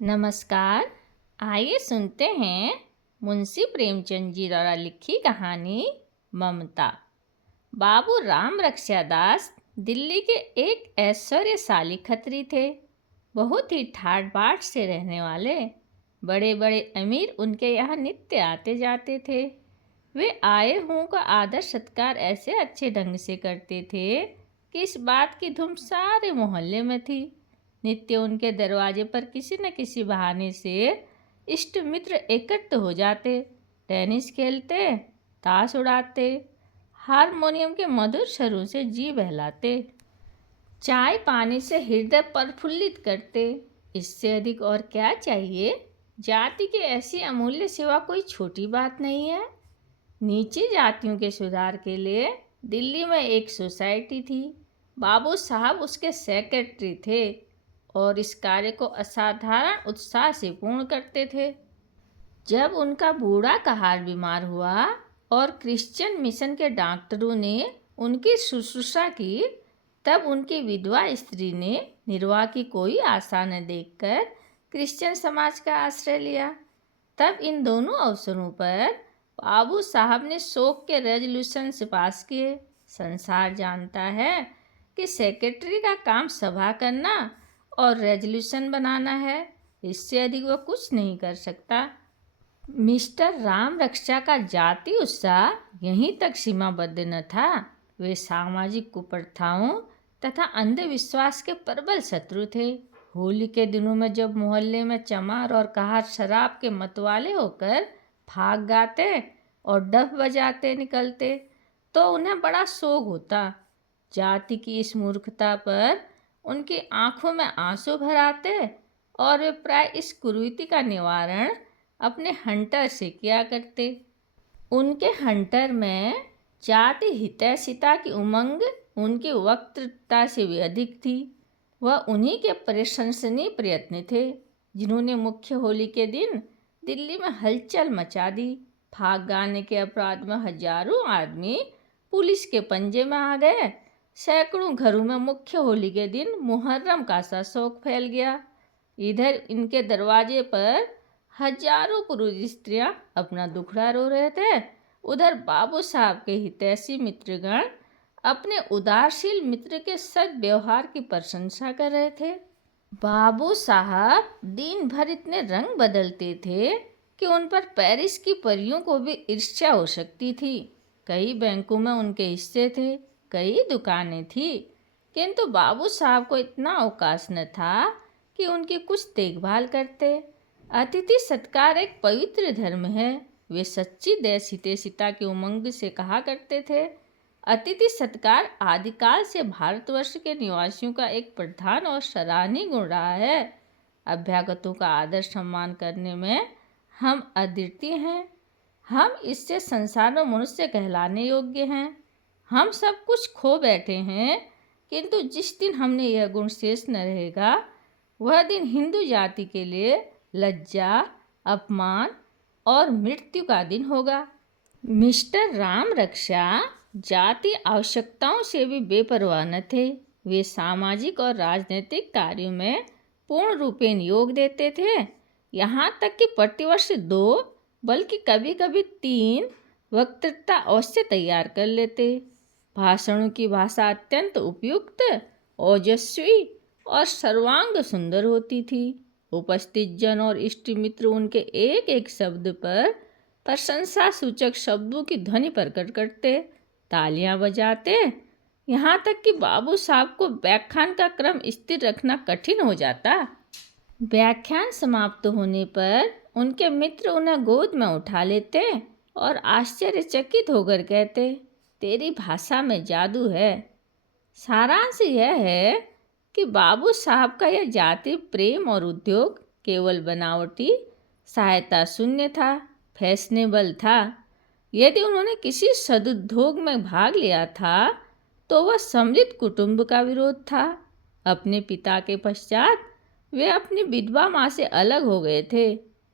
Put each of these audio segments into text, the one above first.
नमस्कार। आइए सुनते हैं मुंशी प्रेमचंद जी द्वारा लिखी कहानी ममता। बाबू राम रक्षादास दिल्ली के एक ऐश्वर्यशाली खत्री थे। बहुत ही ठाट बाट से रहने वाले। बड़े बड़े अमीर उनके यहाँ नित्य आते जाते थे। वे आए हुओं का आदर सत्कार ऐसे अच्छे ढंग से करते थे कि इस बात की धूम सारे मोहल्ले में थी। नित्य उनके दरवाजे पर किसी न किसी बहाने से इष्ट मित्र एकत्र हो जाते। टेनिस खेलते, ताश उड़ाते, हारमोनियम के मधुर स्वरों से जी बहलाते, चाय पानी से हृदय प्रफुल्लित करते। इससे अधिक और क्या चाहिए। जाति की ऐसी अमूल्य सेवा कोई छोटी बात नहीं है। नीची जातियों के सुधार के लिए दिल्ली में एक सोसाइटी थी। बाबू साहब उसके सेक्रेटरी थे और इस कार्य को असाधारण उत्साह से पूर्ण करते थे। जब उनका बूढ़ा कहार बीमार हुआ और क्रिश्चियन मिशन के डॉक्टरों ने उनकी शुश्रूषा की, तब उनकी विधवा स्त्री ने निर्वाह की कोई आशा न देखकर क्रिश्चियन समाज का आश्रय लिया। तब इन दोनों अवसरों पर बाबू साहब ने शोक के रेजोल्यूशन से पास किए। संसार जानता है कि सेक्रेटरी का काम सभा करना और रेजोल्यूशन बनाना है। इससे अधिक वह कुछ नहीं कर सकता। मिस्टर राम रक्षा का जाति उत्साह यहीं तक सीमाबद्ध न था। वे सामाजिक कुप्रथाओं तथा अंधविश्वास के प्रबल शत्रु थे। होली के दिनों में जब मोहल्ले में चमार और कहार शराब के मतवाले होकर फाग गाते और डफ बजाते निकलते तो उन्हें बड़ा शोक होता। जाति की इस मूर्खता पर उनकी आंखों में आंसू भर आते और वे प्राय इस कुरीति का निवारण अपने हंटर से किया करते। उनके हंटर में जाति हितैषिता की उमंग उनकी वक्तृता से भी अधिक थी। वह उन्हीं के प्रशंसनीय प्रयत्न थे जिन्होंने मुख्य होली के दिन दिल्ली में हलचल मचा दी। फाग गाने के अपराध में हजारों आदमी पुलिस के पंजे में आ गए। सैकड़ों घरों में मुख्य होली के दिन मुहर्रम का सा शौक फैल गया। इधर इनके दरवाजे पर हजारों पुरुष स्त्रियां अपना दुखड़ा रो रहे थे। उधर बाबू साहब के हितैषी मित्रगण अपने उदारशील मित्र के सद्व्यवहार की प्रशंसा कर रहे थे। बाबू साहब दिन भर इतने रंग बदलते थे कि उन पर पेरिस की परियों को भी ईर्ष्या हो सकती थी। कई बैंकों में उनके हिस्से थे, कई दुकानें थी, किंतु बाबू साहब को इतना अवकाश न था कि उनकी कुछ देखभाल करते। अतिथि सत्कार एक पवित्र धर्म है। वे सच्ची देश हितैषिता की उमंग से कहा करते थे। अतिथि सत्कार आदिकाल से भारतवर्ष के निवासियों का एक प्रधान और सराहनीय गुण रहा है। अभ्यागतों का आदर सम्मान करने में हम अद्वितीय हैं। हम इससे संसार में मनुष्य कहलाने योग्य हैं। हम सब कुछ खो बैठे हैं, किंतु जिस दिन हमने यह गुण शेष न रहेगा, वह दिन हिंदू जाति के लिए लज्जा, अपमान और मृत्यु का दिन होगा। मिस्टर राम रक्षा जाति आवश्यकताओं से भी बेपरवाह न थे। वे सामाजिक और राजनीतिक कार्यों में पूर्ण रूपेण योग देते थे। यहाँ तक कि प्रतिवर्ष 2 बल्कि कभी कभी 3 वक्तृता अवश्य तैयार कर लेते। भाषणों की भाषा अत्यंत उपयुक्त, ओजस्वी और सर्वांग सुंदर होती थी। उपस्थित जन और इष्ट मित्र उनके एक एक शब्द पर प्रशंसा सूचक शब्दों की ध्वनि प्रकट करते, तालियां बजाते। यहाँ तक कि बाबू साहब को व्याख्यान का क्रम स्थिर रखना कठिन हो जाता। व्याख्यान समाप्त होने पर उनके मित्र उन्हें गोद में उठा लेते और आश्चर्यचकित होकर कहते, तेरी भाषा में जादू है। सारांश यह है कि बाबू साहब का यह जाति प्रेम और उद्योग केवल बनावटी सहायता शून्य था, फैशनेबल था। यदि उन्होंने किसी सदुद्योग में भाग लिया था तो वह समृद्ध कुटुंब का विरोध था। अपने पिता के पश्चात वे अपनी विधवा माँ से अलग हो गए थे।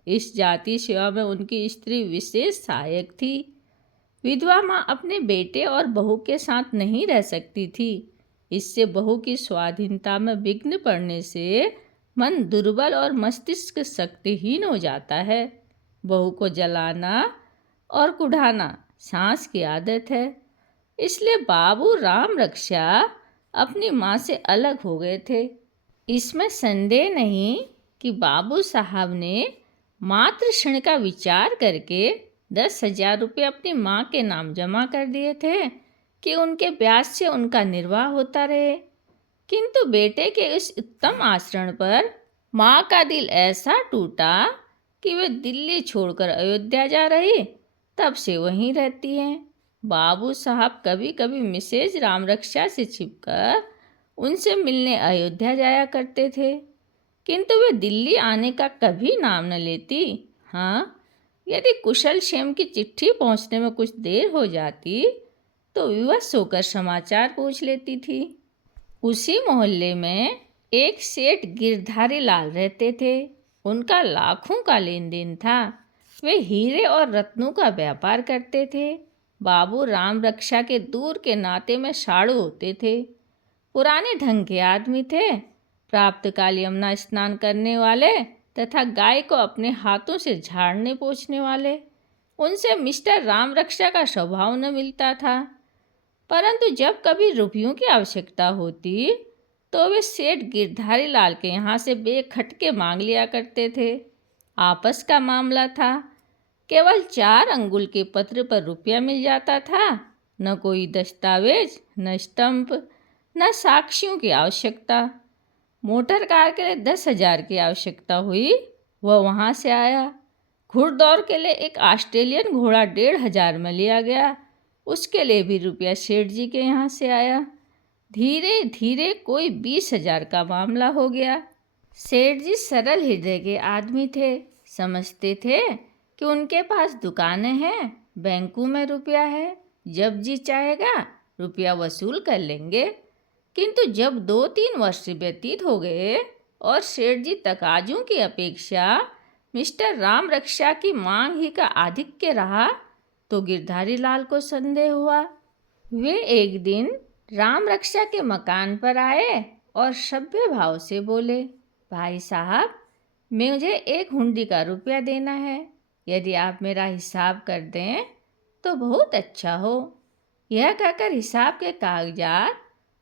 इस जाति सेवा में उनकी स्त्री विशेष सहायक थी। विधवा माँ अपने बेटे और बहू के साथ नहीं रह सकती थी। इससे बहू की स्वाधीनता में विघ्न पड़ने से मन दुर्बल और मस्तिष्क शक्तिहीन हो जाता है। बहू को जलाना और कुढ़ाना सास की आदत है। इसलिए बाबू राम रक्षा अपनी माँ से अलग हो गए थे। इसमें संदेह नहीं कि बाबू साहब ने मात्र क्षण का विचार करके 10,000 रुपये अपनी माँ के नाम जमा कर दिए थे कि उनके ब्याज से उनका निर्वाह होता रहे। किंतु बेटे के इस उत्तम आचरण पर माँ का दिल ऐसा टूटा कि वे दिल्ली छोड़कर अयोध्या जा रही, तब से वहीं रहती हैं। बाबू साहब कभी कभी मिसेज रामरक्षा से छिपकर उनसे मिलने अयोध्या जाया करते थे, किंतु वे दिल्ली आने का कभी नाम न लेती। हाँ, यदि कुशल क्षेम की चिट्ठी पहुंचने में कुछ देर हो जाती तो विवश होकर समाचार पूछ लेती थी। उसी मोहल्ले में एक सेठ गिरधारी लाल रहते थे। उनका लाखों का लेन देन था। वे हीरे और रत्नों का व्यापार करते थे। बाबू राम रक्षा के दूर के नाते में साड़ू होते थे। पुराने ढंग के आदमी थे। प्रातःकाल यमुना स्नान करने वाले तथा गाय को अपने हाथों से झाड़ने पोंछने वाले। उनसे मिस्टर राम रक्षा का स्वभाव न मिलता था, परंतु जब कभी रुपयों की आवश्यकता होती तो वे सेठ गिरधारी लाल के यहाँ से बेखटके मांग लिया करते थे। आपस का मामला था। केवल 4 अंगुल के पत्र पर रुपया मिल जाता था। न कोई दस्तावेज, न स्टंप, न साक्ष्यों की आवश्यकता। मोटर कार के लिए 10,000 की आवश्यकता हुई, वह वहाँ से आया। घुड़दौड़ के लिए एक ऑस्ट्रेलियन घोड़ा 1,500 में लिया गया, उसके लिए भी रुपया सेठ जी के यहाँ से आया। धीरे धीरे कोई 20,000 का मामला हो गया। सेठ जी सरल हृदय के आदमी थे। समझते थे कि उनके पास दुकानें हैं, बैंकों में रुपया है, जब जी चाहेगा रुपया वसूल कर लेंगे। किंतु जब 2-3 वर्ष व्यतीत हो गए और सेठ जी तकाजों की अपेक्षा मिस्टर राम रक्षा की मांग ही का आधिक्य रहा तो गिरधारी लाल को संदेह हुआ। वे एक दिन राम रक्षा के मकान पर आए और सभ्य भाव से बोले, भाई साहब, मुझे एक हुंडी का रुपया देना है। यदि आप मेरा हिसाब कर दें तो बहुत अच्छा हो। यह कहकर हिसाब के कागजात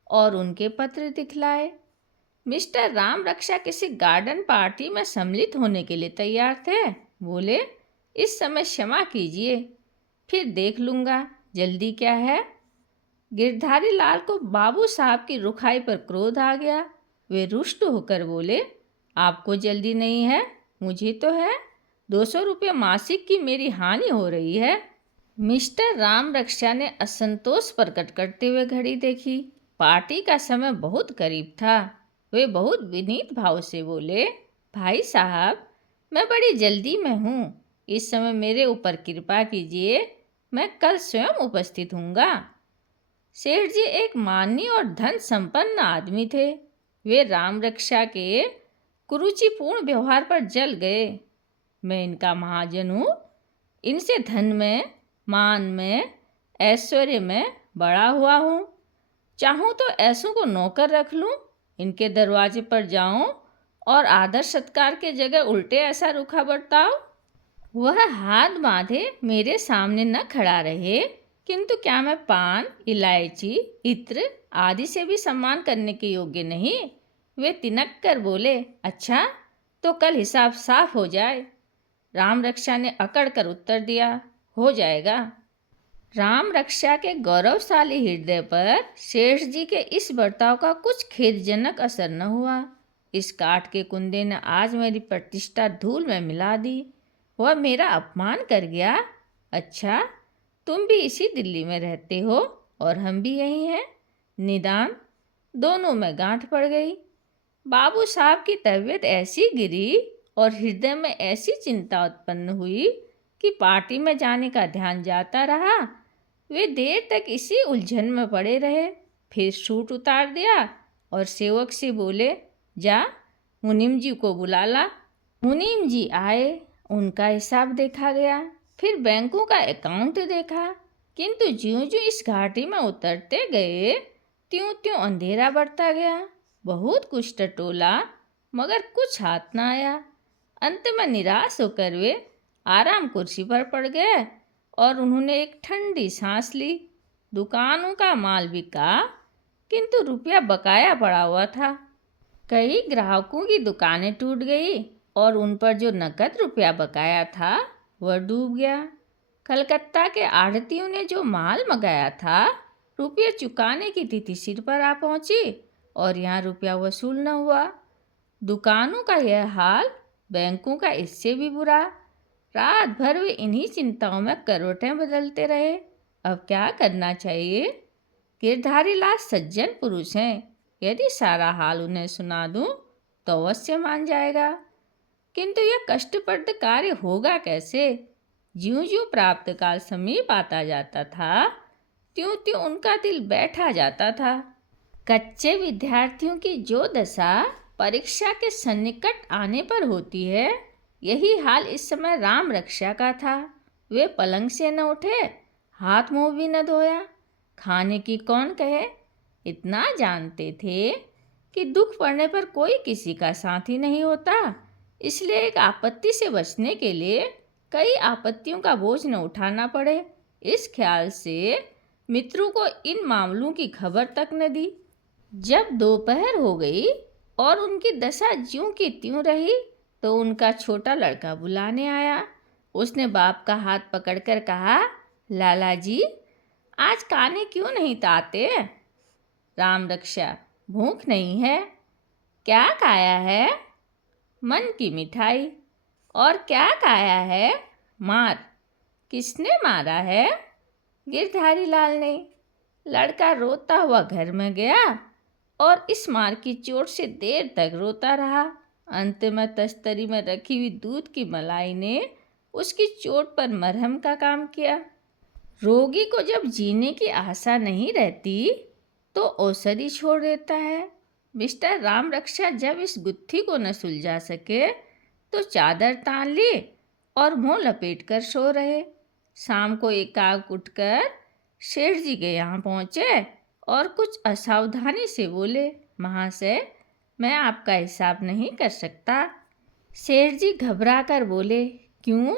और उनके पत्र दिखलाए। मिस्टर राम रक्षा किसी गार्डन पार्टी में सम्मिलित होने के लिए तैयार थे। बोले, इस समय क्षमा कीजिए, फिर देख लूँगा, जल्दी क्या है। गिरधारी लाल को बाबू साहब की रुखाई पर क्रोध आ गया। वे रुष्ट होकर बोले, आपको जल्दी नहीं है, मुझे तो है। 200 रुपये मासिक की मेरी हानि हो रही है। मिस्टर राम रक्षा ने असंतोष प्रकट करते हुए घड़ी देखी। पार्टी का समय बहुत करीब था। वे बहुत विनीत भाव से बोले, भाई साहब, मैं बड़ी जल्दी में हूँ, इस समय मेरे ऊपर कृपा कीजिए, मैं कल स्वयं उपस्थित हूँगा। सेठ जी एक मानी और धन संपन्न आदमी थे। वे राम रक्षा के कुरुचिपूर्ण व्यवहार पर जल गए। मैं इनका महाजन हूँ, इनसे धन में, मान में, ऐश्वर्य में बड़ा हुआ हूँ। चाहूँ तो ऐसों को नौकर रख लूँ, इनके दरवाजे पर जाऊँ और आदर सत्कार के जगह उल्टे ऐसा रूखा बर्ताव। वह हाथ बांधे मेरे सामने न खड़ा रहे, किंतु क्या मैं पान, इलायची, इत्र आदि से भी सम्मान करने के योग्य नहीं। वे तिनक कर बोले, अच्छा तो कल हिसाब साफ हो जाए। राम रक्षा ने अकड़ कर उत्तर दिया, हो जाएगा। राम रक्षा के गौरवशाली हृदय पर सेठ जी के इस बर्ताव का कुछ खेदजनक असर न हुआ। इस काठ के कुंदे ने आज मेरी प्रतिष्ठा धूल में मिला दी। वह मेरा अपमान कर गया। अच्छा, तुम भी इसी दिल्ली में रहते हो और हम भी यहीं हैं। निदान दोनों में गांठ पड़ गई। बाबू साहब की तबीयत ऐसी गिरी और हृदय में ऐसी चिंता उत्पन्न हुई कि पार्टी में जाने का ध्यान जाता रहा। वे देर तक इसी उलझन में पड़े रहे। फिर सूट उतार दिया और सेवक से बोले, जा मुनीम जी को बुला ला। मुनीम जी आए, उनका हिसाब देखा गया, फिर बैंकों का अकाउंट देखा। किंतु ज्यों ज्यों इस घाटी में उतरते गए त्यों त्यों अंधेरा बढ़ता गया। बहुत कुछ टटोला, मगर कुछ हाथ ना आया। अंत में निराश होकर वे आराम कुर्सी पर पड़ गए और उन्होंने एक ठंडी सांस ली। दुकानों का माल बिका, किंतु रुपया बकाया पड़ा हुआ था। कई ग्राहकों की दुकानें टूट गई और उन पर जो नकद रुपया बकाया था वह डूब गया। कलकत्ता के आढ़तियों ने जो माल मंगाया था, रुपये चुकाने की तिथि सिर पर आ पहुंची और यहाँ रुपया वसूल न हुआ। दुकानों का यह हाल, बैंकों का इससे भी बुरा। रात भर वे इन्हीं चिंताओं में करवटें बदलते रहे। अब क्या करना चाहिए? गिरधारी लाल सज्जन पुरुष हैं, यदि सारा हाल उन्हें सुना दूं तो अवश्य मान जाएगा, किंतु यह कष्टप्रद कार्य होगा कैसे? ज्यों ज्यों प्राप्त काल समीप आता जाता था, त्यों त्यों उनका दिल बैठा जाता था। कच्चे विद्यार्थियों की जो दशा परीक्षा के सन्निकट आने पर होती है, यही हाल इस समय राम रक्षा का था। वे पलंग से न उठे, हाथ मुंह भी न धोया। खाने की कौन कहे, इतना जानते थे कि दुख पड़ने पर कोई किसी का साथी नहीं होता, इसलिए एक आपत्ति से बचने के लिए कई आपत्तियों का बोझ न उठाना पड़े, इस ख्याल से मित्रों को इन मामलों की खबर तक न दी। जब दोपहर हो गई और उनकी दशा ज्यों की त्यों रही, तो उनका छोटा लड़का बुलाने आया। उसने बाप का हाथ पकड़कर कहा, लाला जी, आज काने क्यों नहीं ताते? राम रक्षा, भूख नहीं है। क्या खाया है? मन की मिठाई। और क्या खाया है? मार। किसने मारा है? गिरधारी लाल ने। लड़का रोता हुआ घर में गया और इस मार की चोट से देर तक रोता रहा। अंत में तस्तरी में रखी हुई दूध की मलाई ने उसकी चोट पर मरहम का काम किया। रोगी को जब जीने की आशा नहीं रहती तो औषधि छोड़ देता है। मिस्टर राम रक्षा जब इस गुत्थी को न सुलझा सके तो चादर तान ली और मुंह लपेट कर सो रहे। शाम को एकाएक उठकर सेठ जी के यहाँ पहुँचे और कुछ असावधानी से बोले, महाशय, मैं आपका हिसाब नहीं कर सकता। सेठ जी घबरा कर बोले, क्यों?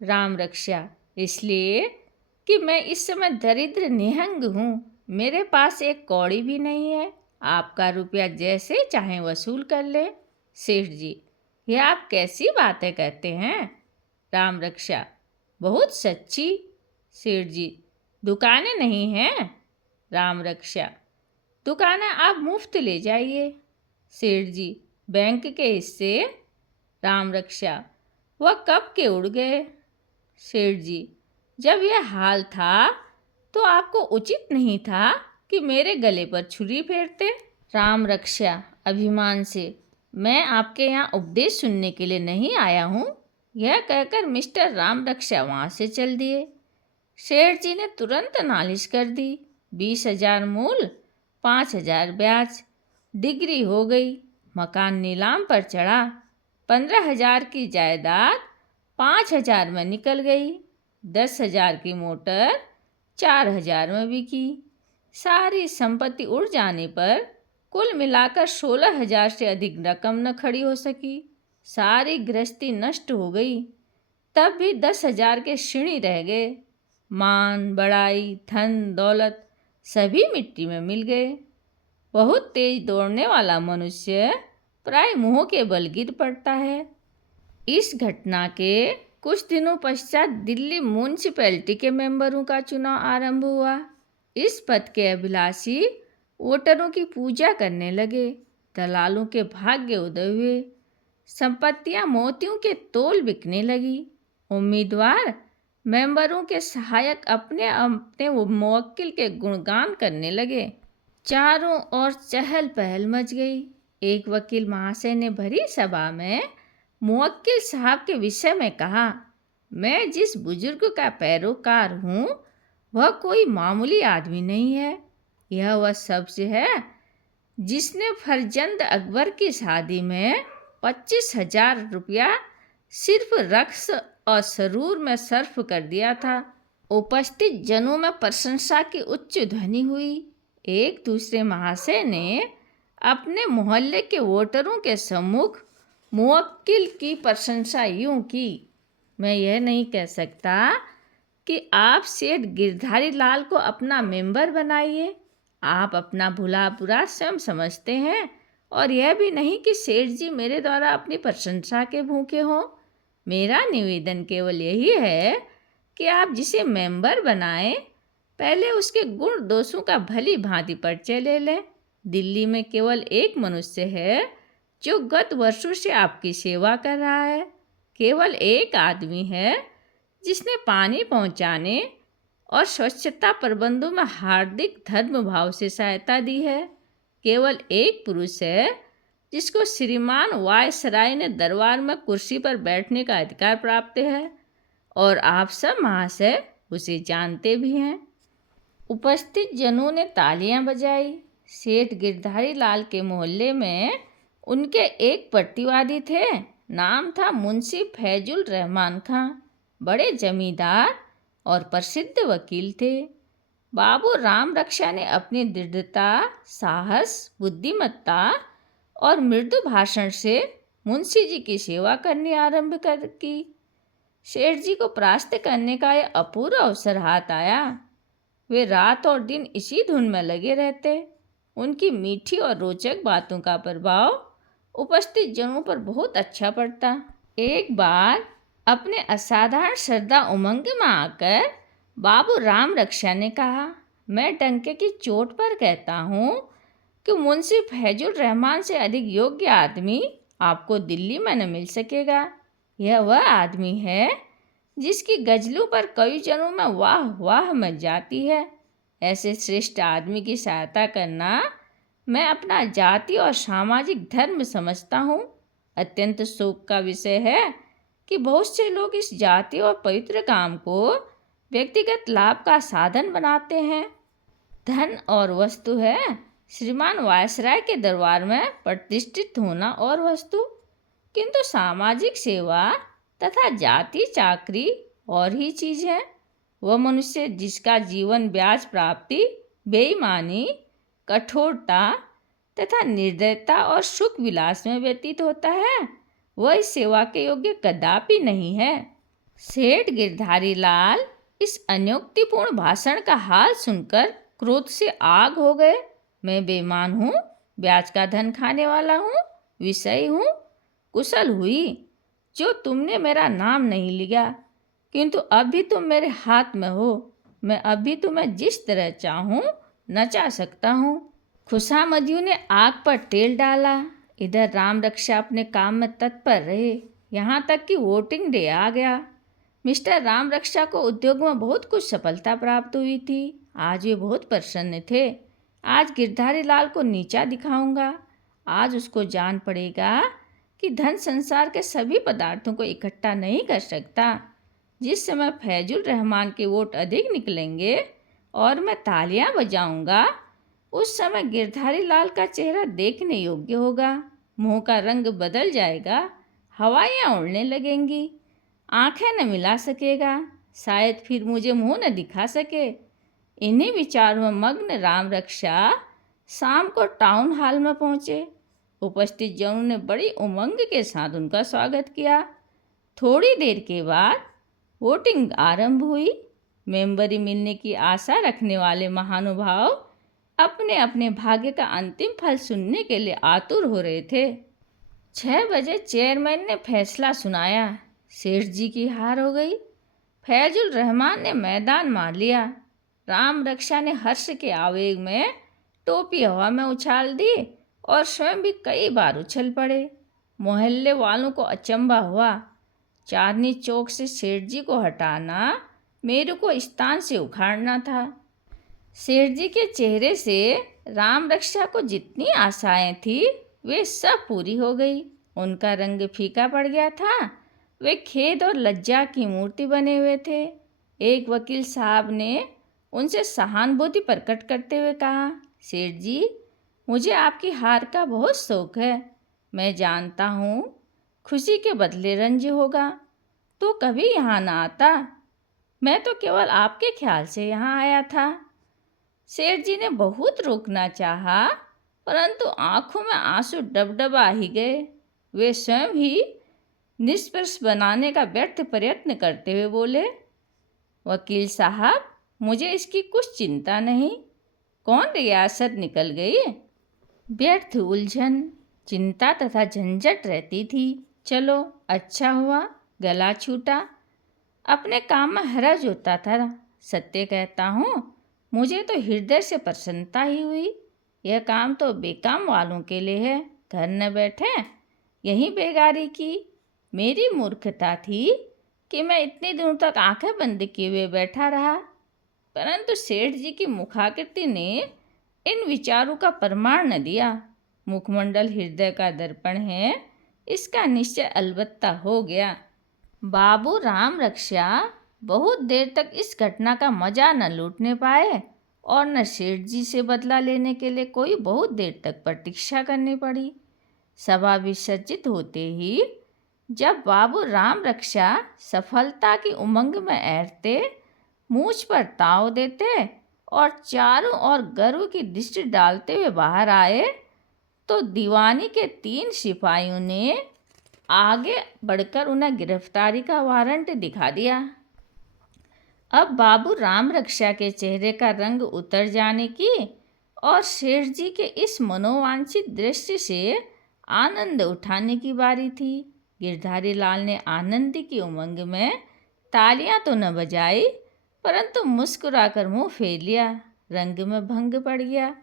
राम रक्षा, इसलिए कि मैं इस समय दरिद्र निहंग हूँ, मेरे पास एक कौड़ी भी नहीं है। आपका रुपया जैसे चाहें वसूल कर ले। सेठ जी, यह आप कैसी बातें कहते हैं? राम रक्षा, बहुत सच्ची। सेठ जी, दुकानें नहीं हैं? राम रक्षा, दुकानें आप मुफ्त ले जाइए। सेठ जी, बैंक के हिस्से? राम रक्षा, वह कब के उड़ गए। सेठ जी, जब यह हाल था तो आपको उचित नहीं था कि मेरे गले पर छुरी फेरते। राम रक्षा अभिमान से, मैं आपके यहाँ उपदेश सुनने के लिए नहीं आया हूँ। यह कहकर मिस्टर राम रक्षा वहाँ से चल दिए। सेठ जी ने तुरंत नालिश कर दी। 20,000 मूल, 5,000 ब्याज, डिग्री हो गई। मकान नीलाम पर चढ़ा। 15,000 की जायदाद 5,000 में निकल गई। 10,000 की मोटर 4,000 में बिकी। सारी संपत्ति उड़ जाने पर कुल मिलाकर 16,000 से अधिक रकम न खड़ी हो सकी। सारी गृहस्थी नष्ट हो गई। तब भी 10,000 के ऋणी रह गए। मान, बड़ाई, धन दौलत सभी मिट्टी में मिल गए। बहुत तेज दौड़ने वाला मनुष्य प्राय मुंह के बल गिर पड़ता है। इस घटना के कुछ दिनों पश्चात दिल्ली म्यूनिसिपैलिटी के मेंबरों का चुनाव आरंभ हुआ। इस पद के अभिलाषी वोटरों की पूजा करने लगे। दलालों के भाग्य उदय हुए। संपत्तियां मोतियों के तोल बिकने लगी। उम्मीदवार मेंबरों के सहायक अपने अपने मुवक्किल के गुणगान करने लगे। चारों ओर चहल पहल मच गई। एक वकील महाशय ने भरी सभा में मुवक्किल साहब के विषय में कहा, मैं जिस बुजुर्ग का पैरोकार हूँ वह कोई मामूली आदमी नहीं है। यह वह शख्स है जिसने फरजंद अकबर की शादी में 25,000 रुपया सिर्फ रक्स और सरूर में सर्फ कर दिया था। उपस्थित जनों में प्रशंसा की उच्च ध्वनि हुई। एक दूसरे महाशय ने अपने मोहल्ले के वोटरों के सम्मुख मुवक्किल की प्रशंसा यूं की, मैं यह नहीं कह सकता कि आप सेठ गिरधारी लाल को अपना मेंबर बनाइए। आप अपना भला बुरा स्वयं समझते हैं और यह भी नहीं कि सेठ जी मेरे द्वारा अपनी प्रशंसा के भूखे हों। मेरा निवेदन केवल यही है कि आप जिसे मेंबर बनाएं, पहले उसके गुण दोषों का भली भांति परिचय ले लें। दिल्ली में केवल एक मनुष्य है जो गत वर्षों से आपकी सेवा कर रहा है। केवल एक आदमी है जिसने पानी पहुंचाने और स्वच्छता प्रबंधों में हार्दिक धर्म भाव से सहायता दी है। केवल एक पुरुष है जिसको श्रीमान वायसराय ने दरबार में कुर्सी पर बैठने का अधिकार प्राप्त है, और आप सब महाशय उसे जानते भी हैं। उपस्थित जनों ने तालियां बजाई। सेठ गिरधारी लाल के मोहल्ले में उनके एक प्रतिवादी थे। नाम था मुंशी फैजुल रहमान खां। बड़े जमींदार और प्रसिद्ध वकील थे। बाबू राम रक्षा ने अपनी दृढ़ता, साहस, बुद्धिमत्ता और मृदु भाषण से मुंशी जी की सेवा करनी आरंभ कर की। सेठ जी को परास्त करने का यह अपूर्व अवसर हाथ आया। वे रात और दिन इसी धुन में लगे रहते। उनकी मीठी और रोचक बातों का प्रभाव उपस्थित जनों पर बहुत अच्छा पड़ता। एक बार अपने असाधारण श्रद्धा उमंग में आकर बाबू राम रक्षा ने कहा, मैं डंके की चोट पर कहता हूँ कि मुंशी फैजुल रहमान से अधिक योग्य आदमी आपको दिल्ली में न मिल सकेगा। यह वह आदमी है जिसकी गजलों पर कई जनों में वाह वाह मच जाती है। ऐसे श्रेष्ठ आदमी की सहायता करना मैं अपना जाति और सामाजिक धर्म समझता हूँ। अत्यंत शोक का विषय है कि बहुत से लोग इस जाति और पवित्र काम को व्यक्तिगत लाभ का साधन बनाते हैं। धन और वस्तु है श्रीमान वायसराय के दरबार में प्रतिष्ठित होना और वस्तु, किंतु सामाजिक सेवा तथा जाति चाकरी और ही चीज़ है। वह मनुष्य जिसका जीवन ब्याज प्राप्ति, बेईमानी, कठोरता तथा निर्दयता और सुख विलास में व्यतीत होता है, वह इस सेवा के योग्य कदापि नहीं है। सेठ गिरधारी लाल इस अनियोक्तिपूर्ण भाषण का हाल सुनकर क्रोध से आग हो गए। मैं बेईमान हूँ, ब्याज का धन खाने वाला हूँ, विषयी हूँ, कुशल हुई जो तुमने मेरा नाम नहीं लिया, किंतु अब भी तुम मेरे हाथ में हो। मैं अब भी तुम्हें जिस तरह चाहूँ नचा सकता हूँ। खुशामदियों ने आग पर तेल डाला। इधर राम रक्षा अपने काम में तत्पर रहे। यहाँ तक कि वोटिंग डे आ गया। मिस्टर राम रक्षा को उद्योग में बहुत कुछ सफलता प्राप्त हुई थी। आज वे बहुत प्रसन्न थे। आज गिरधारी लाल को नीचा दिखाऊंगा। आज उसको जान पड़ेगा कि धन संसार के सभी पदार्थों को इकट्ठा नहीं कर सकता। जिस समय फैजुल रहमान के वोट अधिक निकलेंगे और मैं तालियां बजाऊंगा, उस समय गिरधारी लाल का चेहरा देखने योग्य होगा। मुंह का रंग बदल जाएगा, हवाइयाँ उड़ने लगेंगी, आंखें न मिला सकेगा, शायद फिर मुझे मुंह न दिखा सके। इन्हीं विचारों में मग्न राम रक्षा शाम को टाउन हॉल में पहुँचे। उपस्थित जनों ने बड़ी उमंग के साथ उनका स्वागत किया। थोड़ी देर के बाद वोटिंग आरंभ हुई। मेंबरी मिलने की आशा रखने वाले महानुभाव अपने अपने भाग्य का अंतिम फल सुनने के लिए आतुर हो रहे थे। 6 बजे चेयरमैन ने फैसला सुनाया। सेठ जी की हार हो गई। फैजुल रहमान ने मैदान मार लिया। राम रक्षा ने हर्ष के आवेग में टोपी हवा में उछाल दी और स्वयं भी कई बार उछल पड़े। मोहल्ले वालों को अचंभा हुआ। चांदनी चौक से सेठ जी को हटाना मेरे को स्थान से उखाड़ना था। सेठ जी के चेहरे से राम रक्षा को जितनी आशाएं थी वे सब पूरी हो गई। उनका रंग फीका पड़ गया था। वे खेद और लज्जा की मूर्ति बने हुए थे। एक वकील साहब ने उनसे सहानुभूति प्रकट करते हुए कहा, सेठ जी, मुझे आपकी हार का बहुत शौक है। मैं जानता हूँ खुशी के बदले रंज होगा, तो कभी यहाँ ना आता। मैं तो केवल आपके ख्याल से यहाँ आया था। सेठ जी ने बहुत रोकना चाहा, परंतु आंखों में आंसू डबडबा ही गए। वे स्वयं ही निष्कर्ष बनाने का व्यर्थ प्रयत्न करते हुए बोले, वकील साहब, मुझे इसकी कुछ चिंता नहीं। कौन रियासत निकल गई? व्यर्थ उलझन, चिंता तथा झंझट रहती थी। चलो, अच्छा हुआ गला छूटा। अपने काम में हरज होता था। सत्य कहता हूँ, मुझे तो हृदय से प्रसन्नता ही हुई। यह काम तो बेकाम वालों के लिए है। घर न बैठे यहीं बेगारी की। मेरी मूर्खता थी कि मैं इतने दिनों तक आंखें बंद किए हुए बैठा रहा। परंतु सेठ जी की मुखाकृति ने इन विचारों का प्रमाण न दिया। मुखमंडल हृदय का दर्पण है, इसका निश्चय अलबत्ता हो गया। बाबू राम रक्षा बहुत देर तक इस घटना का मजा न लूटने पाए और न सेठ जी से बदला लेने के लिए कोई बहुत देर तक प्रतीक्षा करनी पड़ी। सभा विसर्जित होते ही जब बाबू राम रक्षा सफलता की उमंग में ऐरते, मूछ पर ताव देते और चारों ओर गर्व की दृष्टि डालते हुए बाहर आए, तो दीवानी के 3 सिपाहियों ने आगे बढ़कर उन्हें गिरफ्तारी का वारंट दिखा दिया। अब बाबू राम रक्षा के चेहरे का रंग उतर जाने की और सेठ जी के इस मनोवांछित दृश्य से आनंद उठाने की बारी थी। गिरधारी लाल ने आनंद की उमंग में तालियां तो न बजाई, परंतु मुस्कुराकर मुंह फेर लिया। रंग में भंग पड़ गया।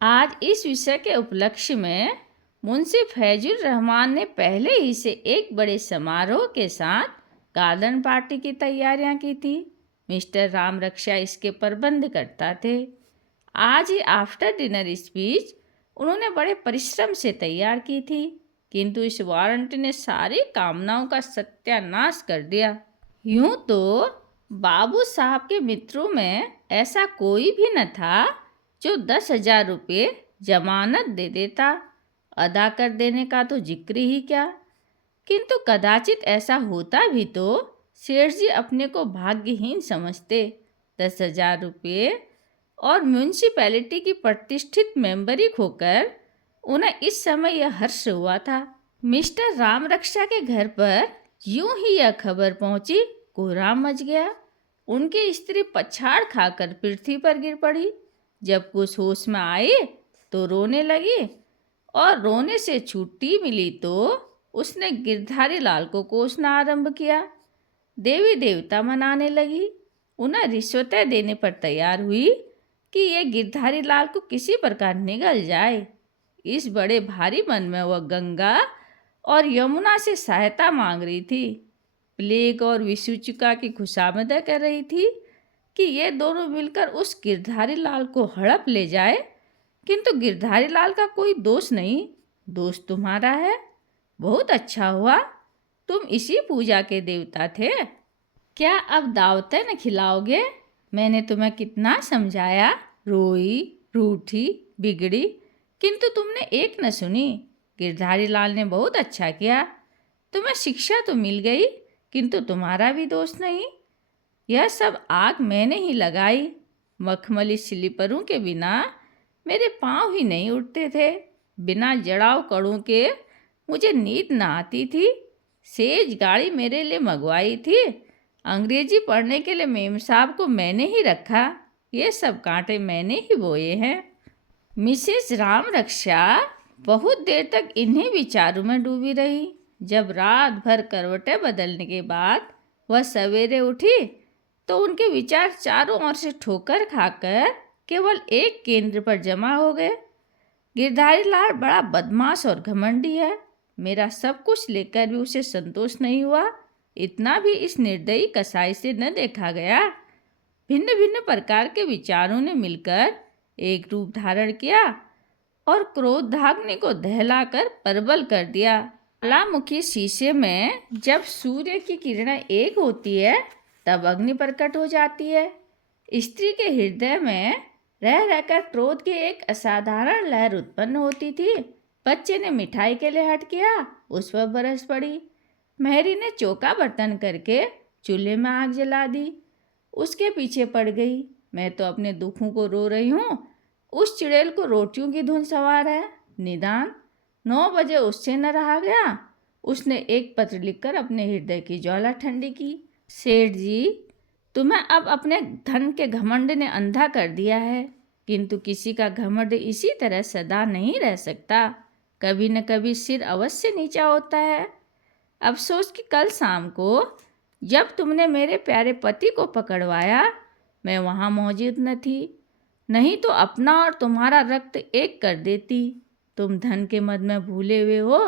आज इस विषय के उपलक्ष्य में मुंशी फैजुल रहमान ने पहले ही से एक बड़े समारोह के साथ गार्डन पार्टी की तैयारियां की थी। मिस्टर राम रक्षा इसके प्रबंध करता थे। आज ही आफ्टर डिनर स्पीच उन्होंने बड़े परिश्रम से तैयार की थी, किंतु इस वारंट ने सारी कामनाओं का सत्यानाश कर दिया। यूं तो बाबू साहब के मित्रों में ऐसा कोई भी न था जो 10,000 रुपये जमानत दे देता। अदा कर देने का तो जिक्र ही क्या। किंतु कदाचित ऐसा होता भी तो सेठ जी अपने को भाग्यहीन समझते। 10,000 रुपये और म्यूनिसिपैलिटी की प्रतिष्ठित मेंबरी खोकर उन्हें इस समय यह हर्ष हुआ था। मिस्टर राम रक्षा के घर पर यूं ही यह खबर पहुंची, कोहराम मच गया। उनकी स्त्री पछाड़ खाकर पृथ्वी पर गिर पड़ी। जब कुछ होश में आई तो रोने लगी और रोने से छुट्टी मिली तो उसने गिरधारी लाल को कोसना आरंभ किया। देवी देवता मनाने लगी। उन्हें रिश्वतें देने पर तैयार हुई कि ये गिरधारी लाल को किसी प्रकार निगल जाए। इस बड़े भारी मन में वह गंगा और यमुना से सहायता मांग रही थी। प्लेग और विसूचिका की खुशामदें कर रही थी कि ये दोनों मिलकर उस गिरधारी लाल को हड़प ले जाए। किंतु गिरधारी लाल का कोई दोष नहीं, दोष तुम्हारा है। बहुत अच्छा हुआ, तुम इसी पूजा के देवता थे। क्या अब दावतें न खिलाओगे? मैंने तुम्हें कितना समझाया। रोई, रूठी, बिगड़ी, किंतु तुमने एक न सुनी। गिरधारी लाल ने बहुत अच्छा किया। तुम्हें शिक्षा तो मिल गई, किंतु तुम्हारा भी दोष नहीं। यह सब आग मैंने ही लगाई। मखमली स्लीपरों के बिना मेरे पाँव ही नहीं उठते थे। बिना जड़ाव कड़ों के मुझे नींद न आती थी। सेज गाड़ी मेरे लिए मंगवाई थी। अंग्रेजी पढ़ने के लिए मेम साहब को मैंने ही रखा। ये सब कांटे मैंने ही बोए हैं। मिसेस राम रक्षा बहुत देर तक इन्हीं विचारों में डूबी रही। जब रात भर करवटें बदलने के बाद वह सवेरे उठी तो उनके विचार चारों ओर से ठोकर खाकर केवल एक केंद्र पर जमा हो गए। गिरधारी लाल बड़ा बदमाश और घमंडी है। मेरा सब कुछ लेकर भी उसे संतोष नहीं हुआ। इतना भी इस निर्दयी कसाई से न देखा गया। भिन्न भिन्न प्रकार के विचारों ने मिलकर एक रूप धारण किया और क्रोधाग्नि को दहलाकर प्रबल कर दिया। ज्वालामुखी शीशे में जब सूर्य की किरणें एक होती है तब अग्नि प्रकट हो जाती है। स्त्री के हृदय में रह रहकर क्रोध की एक असाधारण लहर उत्पन्न होती थी। बच्चे ने मिठाई के लिए हट किया, उस पर बरस पड़ी। मेहरी ने चौका बर्तन करके चूल्हे में आग जला दी, उसके पीछे पड़ गई। मैं तो अपने दुखों को रो रही हूँ, उस चुड़ैल को रोटियों की धुन सवार है। निदान 9 बजे उससे न रहा गया। उसने एक पत्र लिखकर अपने हृदय की ज्वाला ठंडी की। सेठ जी, तुम्हें अब अपने धन के घमंड ने अंधा कर दिया है, किंतु किसी का घमंड इसी तरह सदा नहीं रह सकता। कभी न कभी सिर अवश्य नीचा होता है। अफसोस कि कल शाम को जब तुमने मेरे प्यारे पति को पकड़वाया, मैं वहाँ मौजूद न थी, नहीं तो अपना और तुम्हारा रक्त एक कर देती। तुम धन के मद में भूले हुए हो,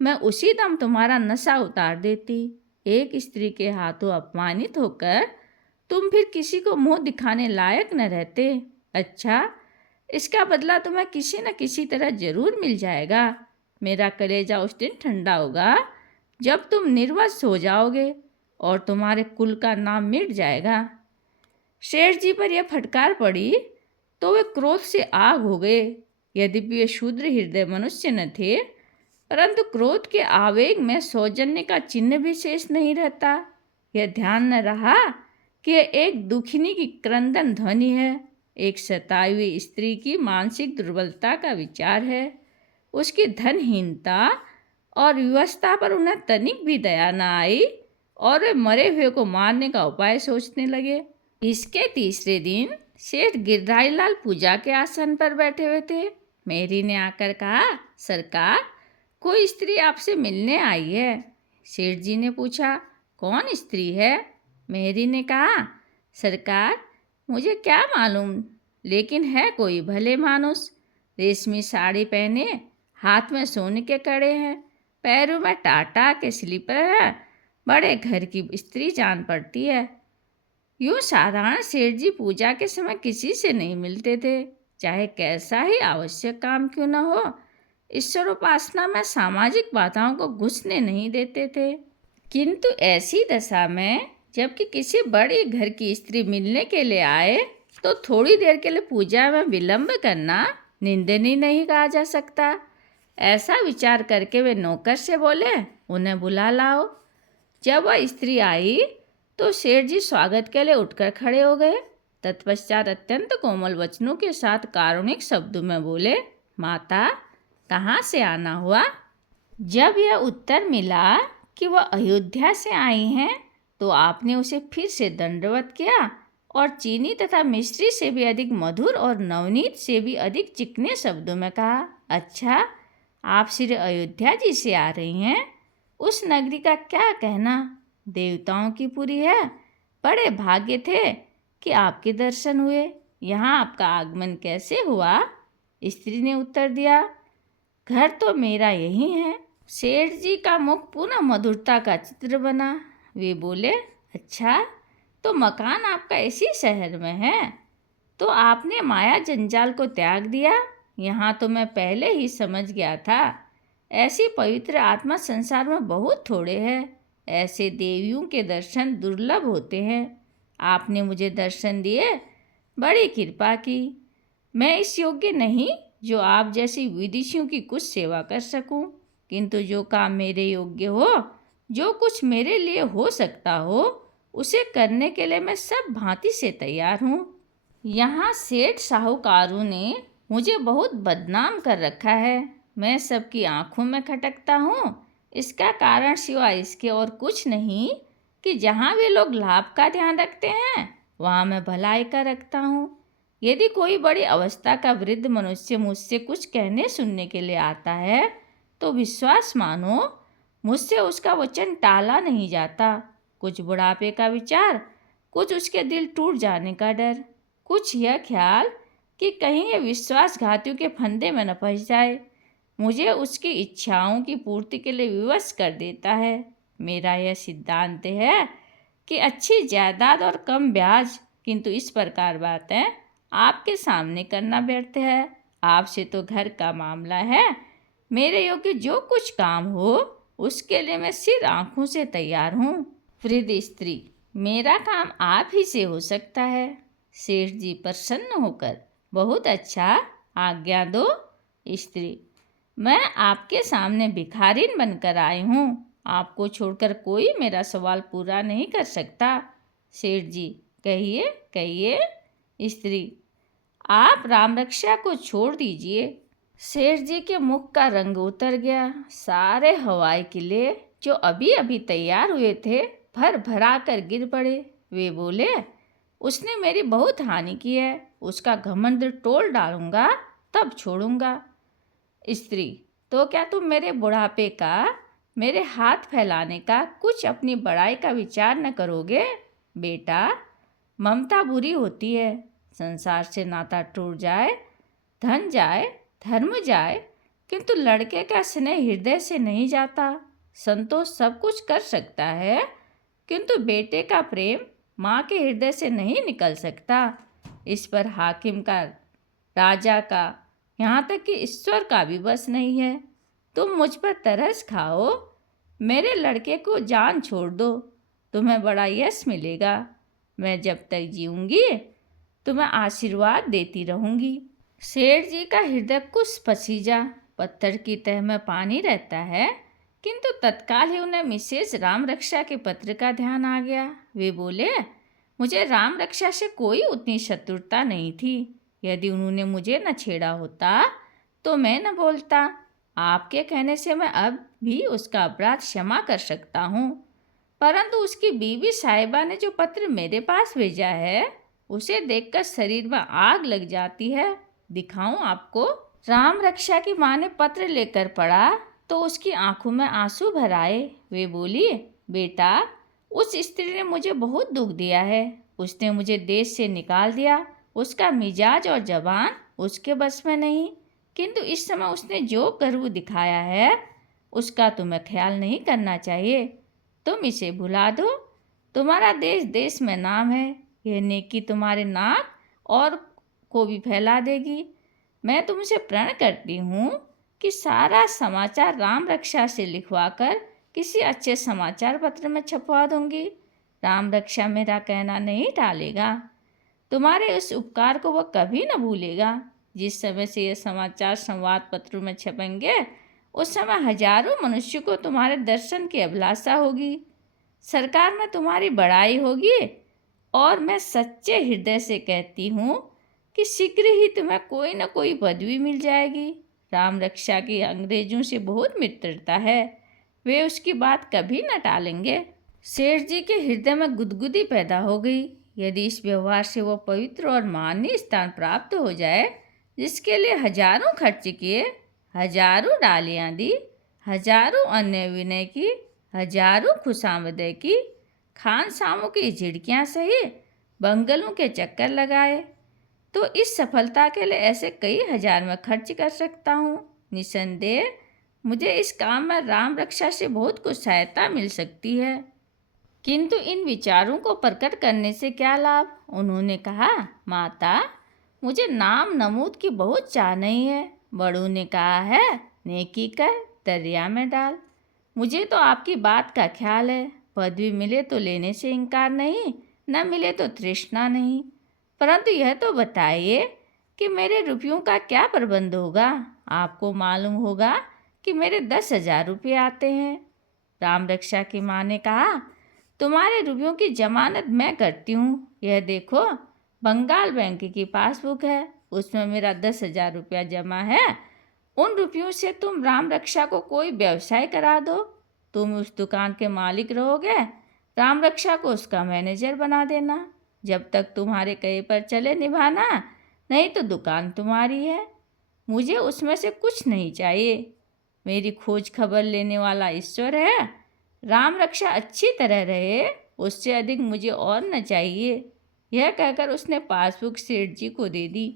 मैं उसी दम तुम्हारा नशा उतार देती। एक स्त्री के हाथों अपमानित होकर तुम फिर किसी को मुंह दिखाने लायक न रहते। अच्छा, इसका बदला तुम्हें किसी न किसी तरह जरूर मिल जाएगा। मेरा कलेजा उस दिन ठंडा होगा जब तुम निर्वश हो जाओगे और तुम्हारे कुल का नाम मिट जाएगा। शेठ जी पर यह फटकार पड़ी तो वे क्रोध से आग हो गए। यद्यपि वे शूद्र हृदय मनुष्य न थे, परंतु क्रोध के आवेग में सौजन्य का चिन्ह भी शेष नहीं रहता। यह ध्यान न रहा कि यह एक दुखिनी की क्रंदन ध्वनि है, एक सताई हुई स्त्री की मानसिक दुर्बलता का विचार है। उसकी धनहीनता और विवशता पर उन्हें तनिक भी दया न आई और वे मरे हुए को मारने का उपाय सोचने लगे। इसके तीसरे दिन सेठ गिरधारी लाल पूजा के आसन पर बैठे हुए थे। मेरी ने आकर कहा, सरकार, कोई स्त्री आपसे मिलने आई है। सेठ जी ने पूछा, कौन स्त्री है? मेरी ने कहा, सरकार, मुझे क्या मालूम, लेकिन है कोई भले मानुस। रेशमी साड़ी पहने, हाथ में सोने के कड़े हैं, पैरों में टाटा के स्लीपर है, बड़े घर की स्त्री जान पड़ती है। यूँ साधारण सेठ जी पूजा के समय किसी से नहीं मिलते थे, चाहे कैसा ही आवश्यक काम क्यों न हो। ईश्वर उपासना में सामाजिक बाधाओं को घुसने नहीं देते थे। किंतु ऐसी दशा में जबकि किसी बड़ी घर की स्त्री मिलने के लिए आए तो थोड़ी देर के लिए पूजा में विलंब करना निंदनीय नहीं कहा जा सकता। ऐसा विचार करके वे नौकर से बोले, उन्हें बुला लाओ। जब वह स्त्री आई तो सेठ जी स्वागत के लिए उठकर खड़े हो गए। तत्पश्चात अत्यंत कोमल वचनों के साथ कारुणिक शब्दों में बोले, माता, कहाँ से आना हुआ? जब यह उत्तर मिला कि वह अयोध्या से आई हैं, तो आपने उसे फिर से दंडवत किया और चीनी तथा मिश्री से भी अधिक मधुर और नवनीत से भी अधिक चिकने शब्दों में कहा, अच्छा, आप श्री अयोध्या जी से आ रही हैं? उस नगरी का क्या कहना, देवताओं की पुरी है। बड़े भाग्य थे कि आपके दर्शन हुए। यहाँ आपका आगमन कैसे हुआ? स्त्री ने उत्तर दिया, घर तो मेरा यही है। सेठ जी का मुख पुनः मधुरता का चित्र बना। वे बोले, अच्छा, तो मकान आपका इसी शहर में है? तो आपने माया जंजाल को त्याग दिया? यहाँ तो मैं पहले ही समझ गया था। ऐसी पवित्र आत्मा संसार में बहुत थोड़े हैं। ऐसे देवियों के दर्शन दुर्लभ होते हैं। आपने मुझे दर्शन दिए, बड़ी कृपा की। मैं इस योग्य नहीं जो आप जैसी विदेशियों की कुछ सेवा कर सकूं, किंतु जो काम मेरे योग्य हो, जो कुछ मेरे लिए हो सकता हो, उसे करने के लिए मैं सब भांति से तैयार हूँ। यहाँ सेठ साहूकारों ने मुझे बहुत बदनाम कर रखा है। मैं सबकी आंखों में खटकता हूँ। इसका कारण सिवाय इसके और कुछ नहीं कि जहाँ वे लोग लाभ का ध्यान रखते हैं, वहाँ मैं भलाई का रखता हूँ। यदि कोई बड़ी अवस्था का वृद्ध मनुष्य मुझसे कुछ कहने सुनने के लिए आता है, तो विश्वास मानो मुझसे उसका वचन टाला नहीं जाता। कुछ बुढ़ापे का विचार, कुछ उसके दिल टूट जाने का डर, कुछ यह ख्याल कि कहीं ये विश्वासघातियों के फंदे में न फंस जाए, मुझे उसकी इच्छाओं की पूर्ति के लिए विवश कर देता है। मेरा यह सिद्धांत है कि अच्छी जायदाद और कम ब्याज, किंतु इस प्रकार बातें आपके सामने करना व्यर्थ है। आपसे तो घर का मामला है। मेरे योग्य जो कुछ काम हो, उसके लिए मैं सिर आंखों से तैयार हूँ। वृद्ध स्त्री, मेरा काम आप ही से हो सकता है। सेठ जी प्रसन्न होकर, बहुत अच्छा, आज्ञा दो। स्त्री, मैं आपके सामने भिखारिन बनकर आई हूँ। आपको छोड़कर कोई मेरा सवाल पूरा नहीं कर सकता। सेठ जी, कहिए कहिए। स्त्री, आप राम रक्षा को छोड़ दीजिए। सेठ जी के मुख का रंग उतर गया। सारे हवाई किले जो अभी अभी तैयार हुए थे भर भरा कर गिर पड़े। वे बोले, उसने मेरी बहुत हानि की है, उसका घमंड तोड़ डालूंगा तब छोड़ूंगा। स्त्री, तो क्या तुम मेरे बुढ़ापे का, मेरे हाथ फैलाने का, कुछ अपनी बड़ाई का विचार न करोगे? बेटा, ममता बुरी होती है। संसार से नाता टूट जाए, धन जाए, धर्म जाए, किंतु लड़के का स्नेह हृदय से नहीं जाता। संतोष सब कुछ कर सकता है, किंतु बेटे का प्रेम माँ के हृदय से नहीं निकल सकता। इस पर हाकिम का, राजा का, यहाँ तक कि ईश्वर का भी बस नहीं है। तुम मुझ पर तरस खाओ, मेरे लड़के को जान छोड़ दो, तुम्हें बड़ा यश मिलेगा। मैं जब तक जीऊँगी तुम्हें आशीर्वाद देती रहूँगी। सेठ जी का हृदय कुछ पसीजा। पत्थर की तह में पानी रहता है, किंतु तत्काल ही उन्हें मिसेज राम रक्षा के पत्र का ध्यान आ गया। वे बोले, मुझे राम रक्षा से कोई उतनी शत्रुता नहीं थी। यदि उन्होंने मुझे न छेड़ा होता तो मैं न बोलता। आपके कहने से मैं अब भी उसका अपराध क्षमा कर सकता हूँ, परंतु उसकी बीवी साहिबा ने जो पत्र मेरे पास भेजा है उसे देखकर शरीर में आग लग जाती है। दिखाऊं आपको? राम रक्षा की माँ ने पत्र लेकर पढ़ा तो उसकी आंखों में आंसू भर आए। वे बोली, बेटा, उस स्त्री ने मुझे बहुत दुख दिया है। उसने मुझे देश से निकाल दिया। उसका मिजाज और जबान उसके बस में नहीं, किंतु इस समय उसने जो गर्व दिखाया है उसका तुम्हें ख्याल नहीं करना चाहिए। तुम इसे भुला दो। तुम्हारा देश देश में नाम है। यह नेकी तुम्हारे नाक और को भी फैला देगी। मैं तुमसे प्रण करती हूँ कि सारा समाचार राम रक्षा से लिखवाकर किसी अच्छे समाचार पत्र में छपवा दूंगी। राम रक्षा मेरा कहना नहीं टालेगा। तुम्हारे उस उपकार को वह कभी न भूलेगा। जिस समय से ये समाचार संवाद पत्रों में छपेंगे उस समय हजारों मनुष्यों को तुम्हारे दर्शन की अभिलाषा होगी। सरकार में तुम्हारी बड़ाई होगी और मैं सच्चे हृदय से कहती हूँ कि शीघ्र ही तुम्हें कोई न कोई पदवी मिल जाएगी। राम रक्षा की अंग्रेजों से बहुत मित्रता है। वे उसकी बात कभी न टालेंगे। सेठ जी के हृदय में गुदगुदी पैदा हो गई। यदि इस व्यवहार से वो पवित्र और माननीय स्थान प्राप्त हो जाए जिसके लिए हजारों खर्च किए, हजारों डालियाँ दी, हजारों अन्य विनय की, हजारों खुशामदें की, खानसामों की झिड़कियाँ सही, बंगलों के चक्कर लगाए, तो इस सफलता के लिए ऐसे कई हजार में खर्च कर सकता हूँ। निसंदेह मुझे इस काम में राम रक्षा से बहुत कुछ सहायता मिल सकती है। किंतु इन विचारों को प्रकट करने से क्या लाभ? उन्होंने कहा, माता, मुझे नाम नमूद की बहुत चाह नहीं है। बड़ों ने कहा है, नेकी कर दरिया में डाल। मुझे तो आपकी बात का ख्याल है। पदवी मिले तो लेने से इनकार नहीं, न मिले तो तृष्णा नहीं, परंतु यह तो बताइए कि मेरे रुपयों का क्या प्रबंध होगा? आपको मालूम होगा कि मेरे 10,000 रुपये आते हैं। राम रक्षा की माँ ने कहा, तुम्हारे रुपयों की जमानत मैं करती हूँ। यह देखो, बंगाल बैंक की पासबुक है, उसमें मेरा 10,000 रुपया जमा है। उन रुपयों से तुम राम रक्षा को कोई व्यवसाय करा दो। तुम उस दुकान के मालिक रहोगे, राम रक्षा को उसका मैनेजर बना देना। जब तक तुम्हारे कहे पर चले निभाना, नहीं तो दुकान तुम्हारी है। मुझे उसमें से कुछ नहीं चाहिए। मेरी खोज खबर लेने वाला ईश्वर है। राम रक्षा अच्छी तरह रहे, उससे अधिक मुझे और न चाहिए। यह कहकर उसने पासबुक सेठ जी को दे दी।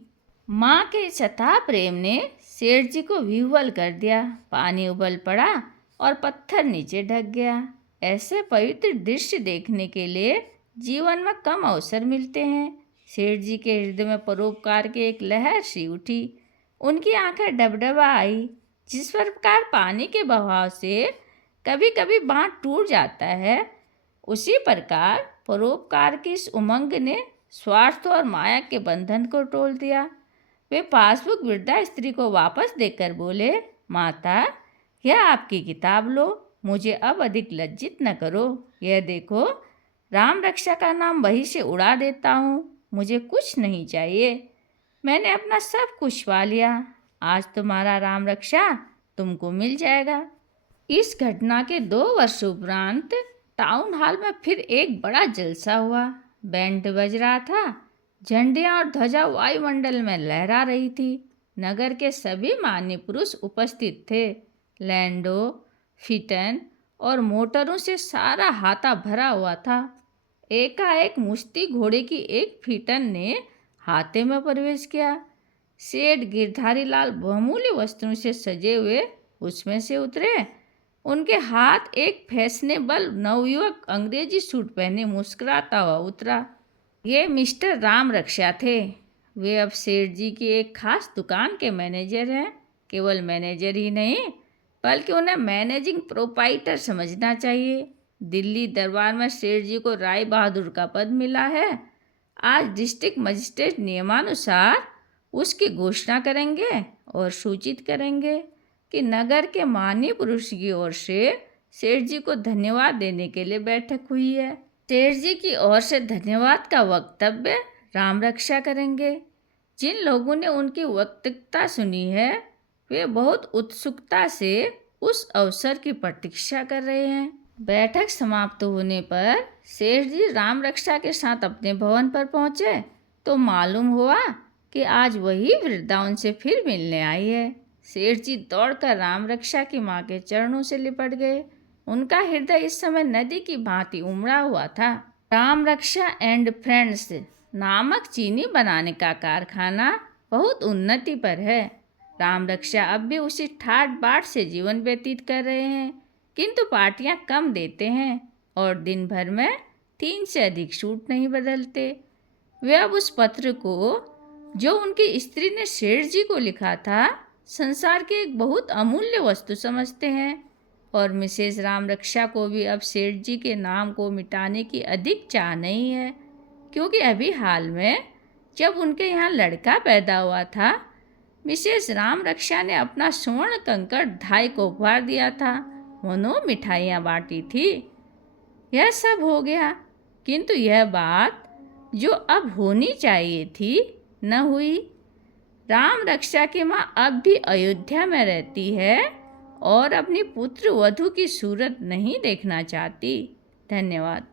माँ के सता प्रेम ने सेठ जी को विह्वल कर दिया। पानी उबल पड़ा और पत्थर नीचे ढक गया। ऐसे पवित्र दृश्य देखने के लिए जीवन में कम अवसर मिलते हैं। सेठ जी के हृदय में परोपकार की एक लहर सी उठी। उनकी आंखें डबडबा आई। जिस प्रकार पानी के बहाव से कभी कभी बांध टूट जाता है, उसी प्रकार परोपकार की इस उमंग ने स्वार्थ और माया के बंधन को तोड़ दिया। वे पासबुक वृद्धा स्त्री को वापस देकर बोले, माता, यह आपकी किताब लो। मुझे अब अधिक लज्जित न करो। यह देखो, राम रक्षा का नाम वहीं से उड़ा देता हूँ। मुझे कुछ नहीं चाहिए। मैंने अपना सब कुछ पा लिया। आज तुम्हारा राम रक्षा तुमको मिल जाएगा। इस घटना के 2 वर्ष उपरांत टाउन हॉल में फिर एक बड़ा जलसा हुआ। बैंड बज रहा था, झंडे और ध्वजा वायुमंडल में लहरा रही थी। नगर के सभी मान्य पुरुष उपस्थित थे। लैंडो, फिटन और मोटरों से सारा हाता भरा हुआ था। एकाएक मुश्ती घोड़े की एक फिटन ने हाथे में प्रवेश किया। सेठ गिरधारी लाल बहुमूल्य वस्त्रों से सजे हुए उसमें से उतरे। उनके हाथ एक फैशनेबल नवयुवक अंग्रेजी सूट पहने मुस्कुराता हुआ उतरा। ये मिस्टर राम रक्षा थे। वे अब सेठ जी की एक खास दुकान के मैनेजर हैं। केवल मैनेजर ही नहीं, बल्कि उन्हें मैनेजिंग प्रोप्राइटर समझना चाहिए। दिल्ली दरबार में सेठ जी को राय बहादुर का पद मिला है। आज डिस्ट्रिक्ट मजिस्ट्रेट नियमानुसार उसकी घोषणा करेंगे और सूचित करेंगे कि नगर के माननीय पुरुष की ओर से सेठ जी को धन्यवाद देने के लिए बैठक हुई है। सेठ जी की ओर से धन्यवाद का वक्तव्य राम रक्षा करेंगे। जिन लोगों ने उनकी वक्तृता सुनी है वे बहुत उत्सुकता से उस अवसर की प्रतीक्षा कर रहे हैं। बैठक समाप्त होने पर सेठ जी राम रक्षा के साथ अपने भवन पर पहुंचे तो मालूम हुआ कि आज वही वृद्धा उनसे फिर मिलने आई है। सेठ जी दौड़कर राम रक्षा की माँ के चरणों से लिपट गए। उनका हृदय इस समय नदी की भांति उमड़ा हुआ था। राम रक्षा एंड फ्रेंड्स नामक चीनी बनाने का कारखाना बहुत उन्नति पर है। राम रक्षा अब भी उसी ठाट बाट से जीवन व्यतीत कर रहे हैं, किंतु पार्टियां कम देते हैं और दिन भर में 3 से अधिक सूट नहीं बदलते। वे अब उस पत्र को जो उनकी स्त्री ने सेठ जी को लिखा था संसार की एक बहुत अमूल्य वस्तु समझते हैं और मिसेज राम रक्षा को भी अब सेठ जी के नाम को मिटाने की अधिक चाह नहीं है, क्योंकि अभी हाल में जब उनके यहाँ लड़का पैदा हुआ था मिसेज राम रक्षा ने अपना स्वर्ण कंकड़ धाई को उपहार दिया था। उन्होंने मिठाइयाँ बांटी थी। यह सब हो गया, किंतु यह बात जो अब होनी चाहिए थी न हुई। राम रक्षा की माँ अब भी अयोध्या में रहती है और अपनी पुत्र वधू की सूरत नहीं देखना चाहती। धन्यवाद।